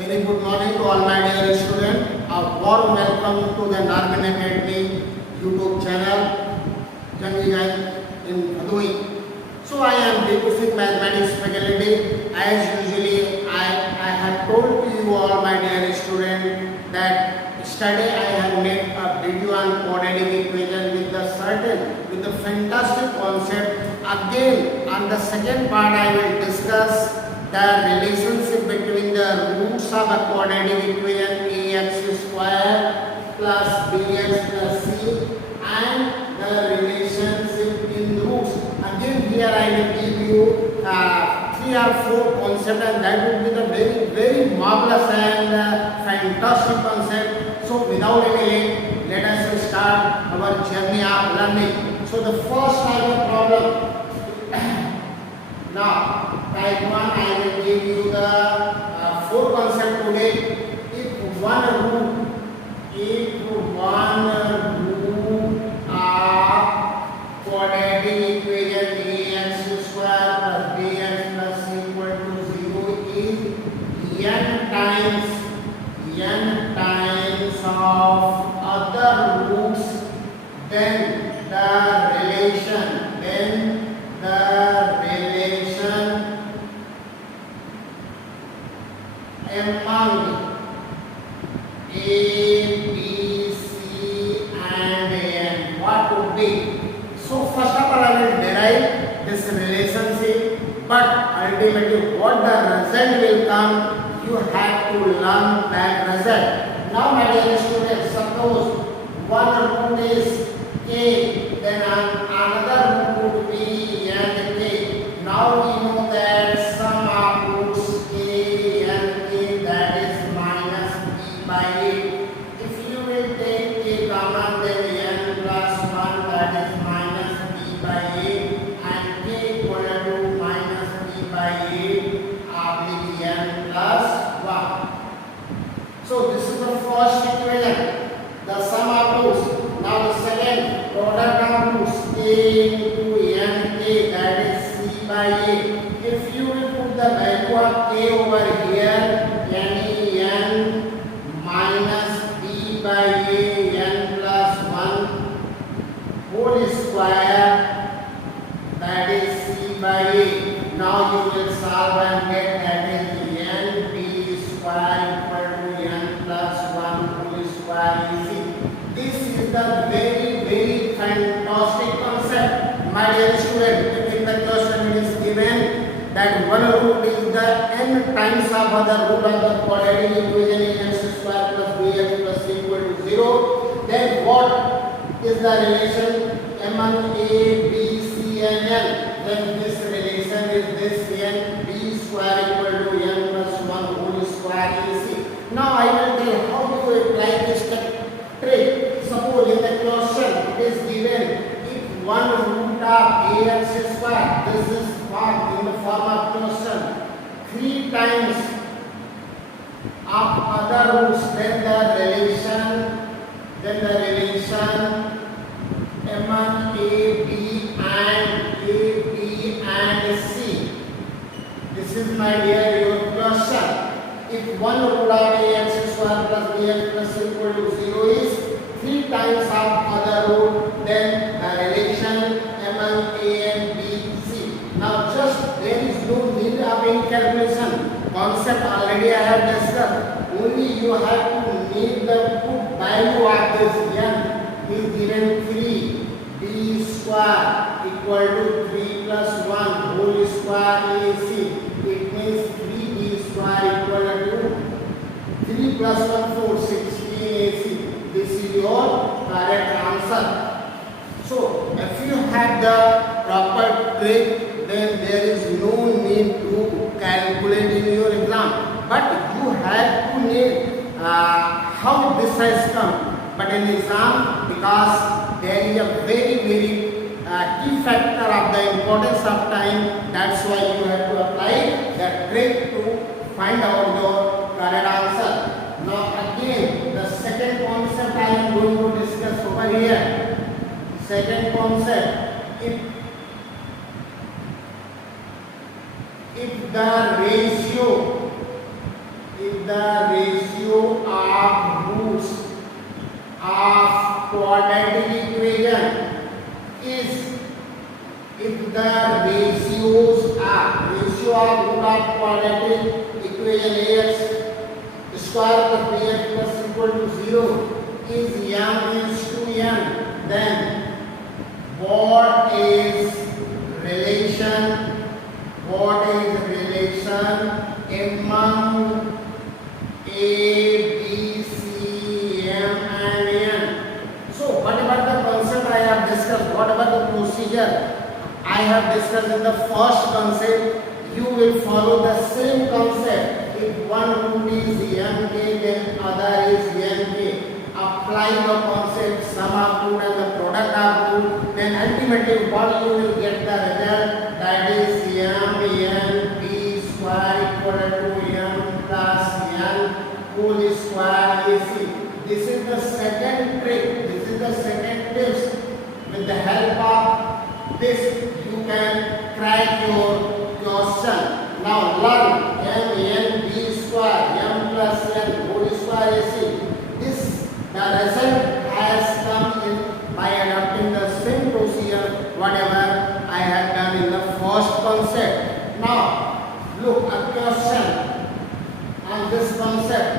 Very good morning to all my dear students. A warm welcome to the Narmin Academy YouTube channel. Young guys in Bhadoi. So I am Deep Mathematics faculty. As usually, I have told to you all my dear students that yesterday I have made a video on quadratic equation with the fantastic concept. Again, on the second part, I will discuss the relationship between the roots of a quadratic equation ax square plus bx plus c and the relationship in roots. Again, here I will give you 3 or 4 concepts, and that would be the very marvelous and fantastic concept. So without any delay, let us start our journey of learning. So the first type of problem. Now, type 1, I will give you the 4 concept today. If one root of quadratic equation ax square plus bx plus c equal to 0 is n times of other roots, then the relation among A, B, C and N, what would be? So first of all, I will derive this relationship, but ultimately what the result will come, you have to learn that result. Now my dear students, suppose one root is K, then another root would be N K. Now we know that sum of roots K and K, that is minus B by A. If you will take K common, then N plus 1, that is minus B by A, and K equal to minus B by A oblique N plus 1. So this is the first equation, the sum of roots. Now the second, product of roots K into N K, that is C by A. If you will put the value of K over here, N minus B by A N plus 1 whole square, that is C by A. Now you will solve and get that is N B square equal to N plus 1 whole square is C. This is the very fantastic concept, my dear student. If in the question it is given that one root is the n times of other root of the quadratic equation ax square plus bx plus c equal to 0, then what is the relation among A, B, C and N? Then this relation is this n b square equal to n plus 1 whole square is. Now I will tell how to apply this trick. Suppose in the question it is given if one root of ax square, this is formed in the form of question, 3 times of other roots, then the relation among A, B and C. This is my dear your question. If one root of ax square plus bx plus c equal to 0 is 3 times of other root, then the relation among A and B, C. Now just there is no need of any calculation. Concept already I have discussed. Only you have to need the put value of this n is given 3 b square equal to 3 plus 1 whole square AC. It means 3b square equal to 3 plus 1 4 16 AC. This is your correct answer. So if you have the proper trick, then there is no need to calculate in your exam. But you have to need how this has come. But in exam, because there is a very key factor of the importance of time, that's why you have to apply the trick to find out your correct answer. Now again, the second concept I am going to discuss over here. Second concept, if the ratio the ratio of roots of quadratic equation is, if the ratio of root of quadratic equation ax square plus bx plus equal to 0 is m is to n, then what is relation among a, b, c, m and n? So whatever the concept I have discussed, whatever the procedure I have discussed in the first concept, you will follow the same concept. If one root is mk, then other is nk. Apply the concept sum of root and the product of root, then ultimately what you will get the result, that is m n b square equal to m plus n whole square ac. This is the second trick. This is the second tips. With the help of this, you can crack your question. Now learn m n b square m plus n whole square ac. This the result has come in by adopting the same procedure whatever I have done in the first concept. Now look a question on this concept.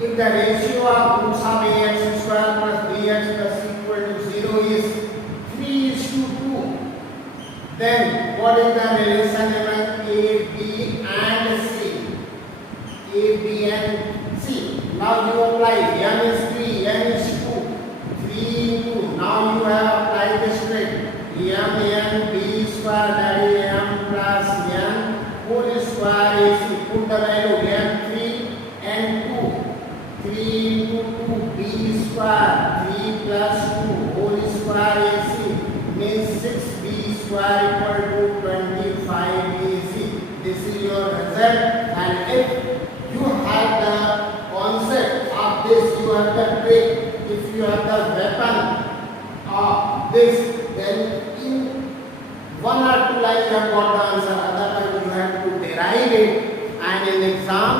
If the ratio of roots of ax square plus bx plus equal to 0 is 3:2, then what is the relation among a, b and c? A, b and c. Now you apply m is 3, n is 2, 3 into, now you have applied this trick, m n b square, that is m plus n whole square ac. Put the value m 3 and 2, 3 into 2 b square, 3 plus 2 whole square ac means 6b square equal to 25 ac. This is your result, and if you have the concept of this, you have the trick, if you have the weapon of this, then in one or two lines you have got the answer, otherwise you have to derive it, and in exam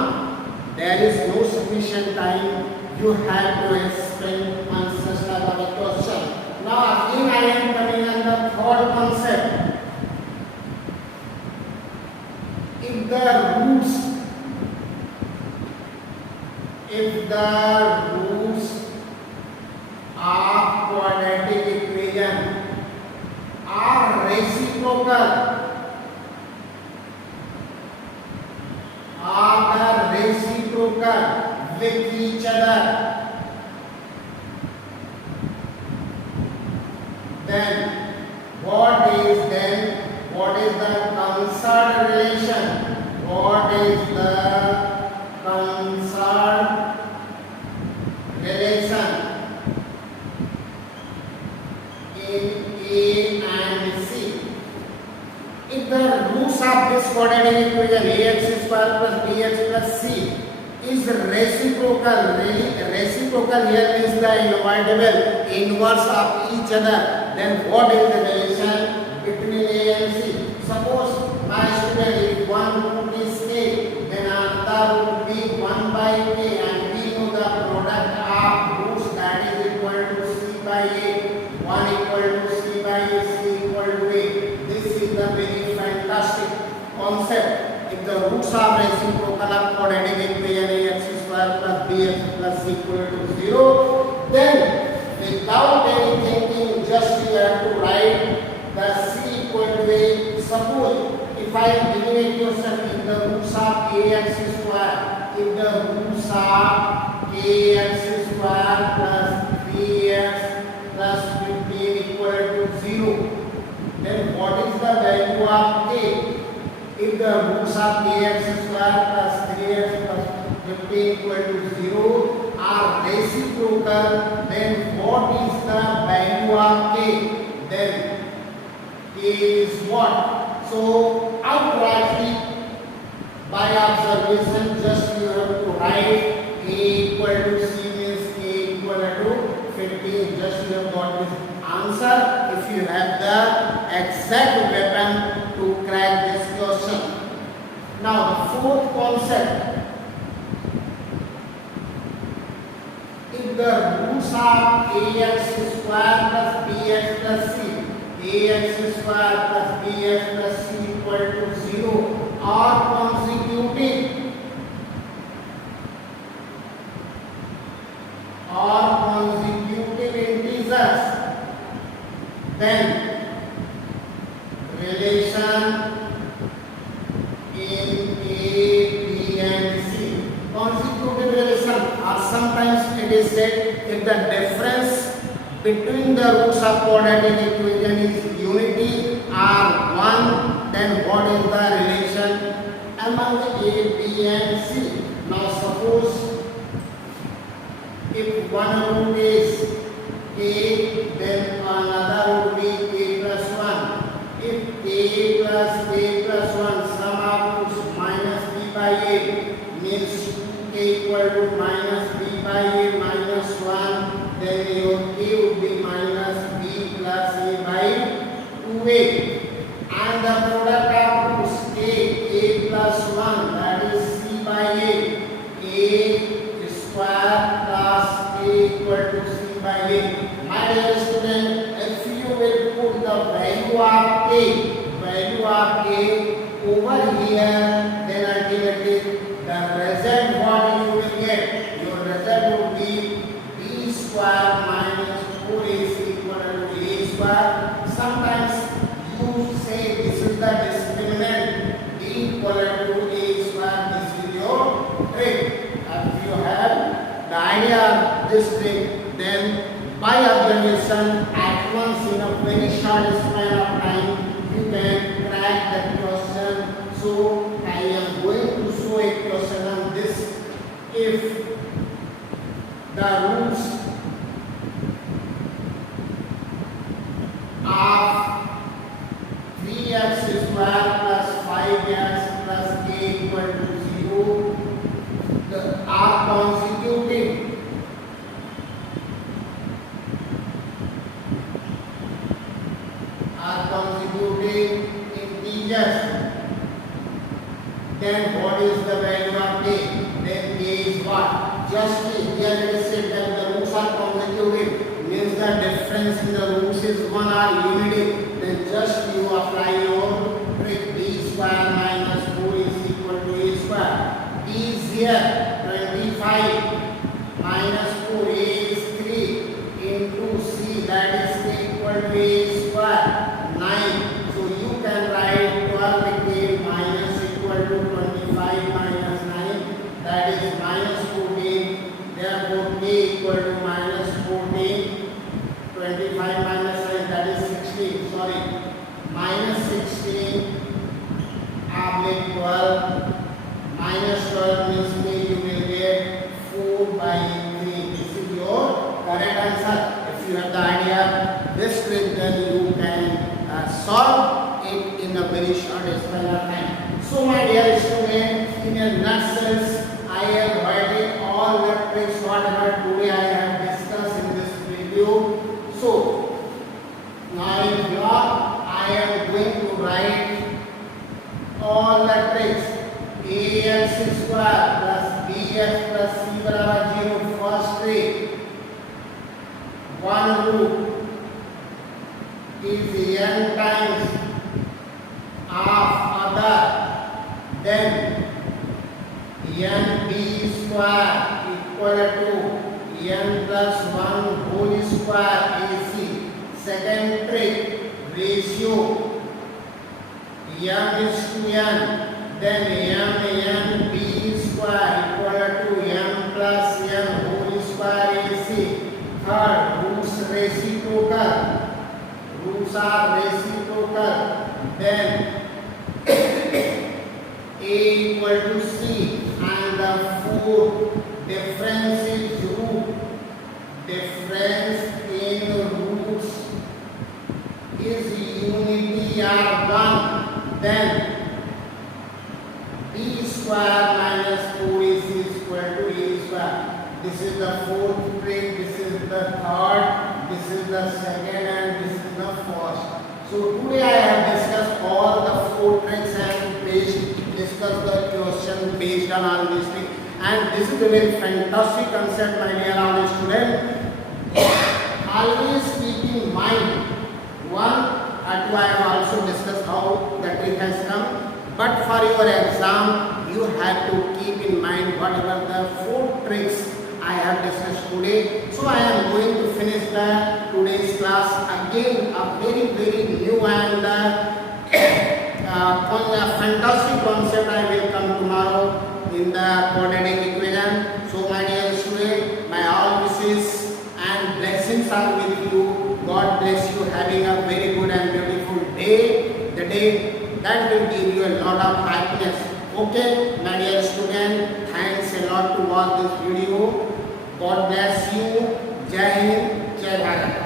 there is no sufficient time, you have to explain answers of the question. Now again I am coming on the third concept. If the roots of quadratic equation are reciprocal, with each other, then what is the concerned relation? What is the concerned relation in A and C? If the roots of this quadratic equation ax square plus bx plus c is reciprocal, reciprocal here means the invertible, inverse of each other, then what is the relation between A and C? Suppose my student, if one root is k, then another root will be 1 by k, and we know the product of roots, that is equal to c by a, 1 equal to c by a, c equal to a. This is the very fantastic concept. If the roots are reciprocal of quadratic equation ax square plus bx plus equal to 0, then without any thinking, just you have to write the c equal to a. Suppose if I am giving a question, if the roots of ax square, if the roots of kx square plus 3x plus 15 equal to 0, then what is the value of k? If the roots of kx square plus 3x plus 15 equal to 0 are reciprocal, then what is the value of k? Then k is what? So outrightly by observation, just you have to write a equal to c means k equal to 15. Just you have got this answer if you have the exact weapon to crack this question. Now the fourth concept the roots of ax square plus bx plus c, ax square plus bx plus c equal to 0 are consecutive integers, then relation in A, B and C. Consecutive relation, or sometimes it is said if the difference between the roots of quadratic equation is unity or 1, then what is the relation among A, B and C? Now suppose if one root is A, then another would be A plus 1. If A plus 1 sum of roots minus B by A means 2A equal to minus B by A minus 1, then your A would be minus B plus A by 2A. And the product of roots A plus 1, that is C by A square plus A equal to C by A. My dear student, if you will put the value of A over here, then ultimately the result what you will get, your result would be B square minus 4AC equal to A square. Sometimes you say this is the discriminant, B equal to A square. This is your trick. If you have the idea of this trick, then by observation at once in a very short span of time you can crack that question. So I am going to show a question on this. If the roots of 3x square plus 5x plus a equal to 0 are consecutive, integers, then what is the value of A? Then A is what? Just here it is said that the roots are consecutive, means the difference in the roots is 1 or unity. Then just you apply your trick. B square minus 4 is equal to A square. B is here 25 minus 4, A is 3 into C, that is equal to A square 9. So you can write 12 became minus equal to 25 minus 9, that is minus 14. Therefore K equal to minus 14. 25 minus 9, that is 16. Sorry, minus 16 oblique 12. Minus 12 means K you will get 4 by 3. This is your correct answer. If you have the idea this trick, then you can solve it in a very short span of time. So my dear student, in a nutshell, I am writing all the tricks whatever today I have discussed in this video. So now in block I am going to write all the tricks. Ax square plus bx plus c बराबर 0 first trick. One root is n times of other, then nb square equal to n plus 1 whole square ac. Second trick, ratio m is to n, then nb square equal to m plus n whole square ac. Third, roots reciprocal. Roots are reciprocal. Then A equal to C, and the fourth difference is root. Difference in roots is unity or 1. Then B square minus 4AC is equal to A square. This is the fourth trick, this is the third, this is the second, and this is the first. So today I have discussed all the 4 tricks and discussed the question based on all these things. and this is a very fantastic concept, my dear honest student. Always keep in mind one or two. I have also discussed how the trick has come, but for your exam you have to keep in mind whatever the 4 tricks I have discussed today. So I am going to finish the today's class again, a very new and fantastic concept I will come tomorrow in the quadratic equation. So my dear student, my all wishes and blessings are with you. God bless you, having a very good and beautiful day, the day that will give you a lot of happiness. Okay, my dear student, thanks a lot to watch this video. God bless you. Jai Hind, Jai Bharat.